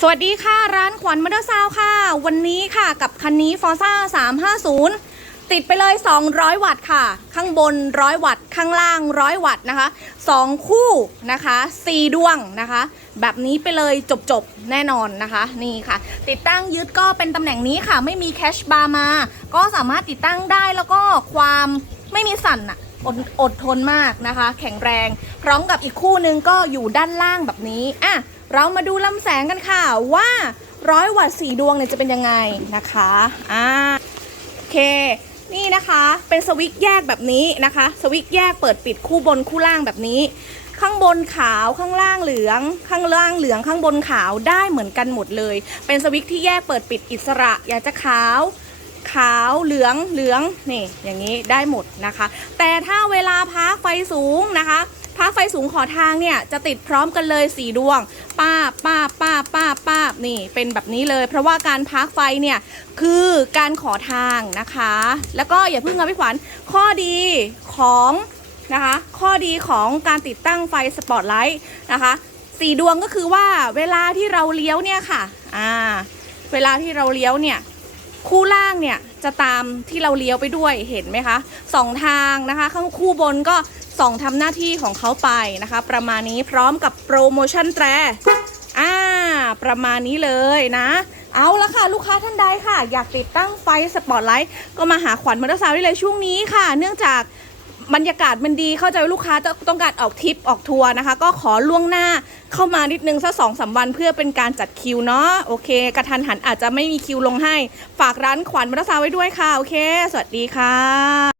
สวัสดีค่ะ ร้านขวัญมอเตอร์ซาวค่ะ วันนี้ค่ะกับคันนี้ f o r z a 350 ติดไปเลย 200 วัตต์ค่ะ ข้างบน 100 วัตต์ ข้างล่าง 100 วัตต์นะคะ 2 คู่นะคะ 4 ดวงนะคะ แบบนี้ไปเลยจบๆ แน่นอนนะคะ นี่ค่ะ ติดตั้งยึดก็เป็นตำแหน่งนี้ค่ะ ไม่มีแคชบาร์มา ก็สามารถติดตั้งได้แล้วก็ความไม่มีสั่นอะ อดอดทนมากนะคะ แข็งแรง พร้อมกับอีกคู่นึงก็อยู่ด้านล่างแบบนี้อะเรามาดูลำแสงกันค่ะว่าร้อยวัตต์สีดวงเนี่ยจะเป็นยังไงนะคะอ่าโอเค นี่นะคะเป็นสวิตช์แยกแบบนี้นะคะ สวิตช์แยกเปิดปิดคู่บนคู่ล่างแบบนี้ ข้างบนขาวข้างล่างเหลือง ข้างล่างเหลืองข้างบนขาวได้เหมือนกันหมดเลย เป็นสวิตช์ที่แยกเปิดปิดอิสระ อยากจะขาว ขาวเหลืองเหลืองนี่อย่างนี้ได้หมดนะคะ แต่ถ้าเวลาพักไฟสูงนะคะพักไฟสูงขอทางเนี่ยจะติดพร้อมกันเลยสีดวง ป้าป้าป้าป้าป้านี่เป็นแบบนี้เลย เพราะว่าการพักไฟเนี่ยคือการขอทางนะคะ แล้วก็อย่าเพิ่งค่ะพี่ขวัญข้อดีของนะคะข้อดีของการติดตั้งไฟสปอตไลท์นะคะสีดวงก็คือว่าเวลาที่เราเลี้ยวเนี่ยค่ะอ่าเวลาที่เราเลี้ยวเนี่ย คู่ล่างเนี่ยจะตามที่เราเลี้ยวไปด้วยเห็นไหมคะสองทางนะคะข้างคู่บนก็สองทำหน้าที่ของเขาไปนะคะ ประมาณนี้พร้อมกับโปรโมชั่นแตรอ่าประมาณนี้เลยนะ เอาละค่ะ ลูกค้าท่านใดค่ะ อยากติดตั้งไฟสปอตไลท์ก็มาหาขวัญมอเตอร์ไซค์ได้เลยช่วงนี้ค่ะ เนื่องจาก บรรยากาศมันดีเข้าใจว่าลูกค้าจะต้องการออกทริปออกทัวร์นะคะ ก็ขอล่วงหน้าเข้ามานิดนึงสักสองสามวันเพื่อเป็นการจัดคิวเนาะโอเค กระทันหันอาจจะไม่มีคิวลงให้ ฝากร้านขวัญมอเตอร์ไซค์ไว้ด้วยค่ะ โอเค สวัสดีค่ะ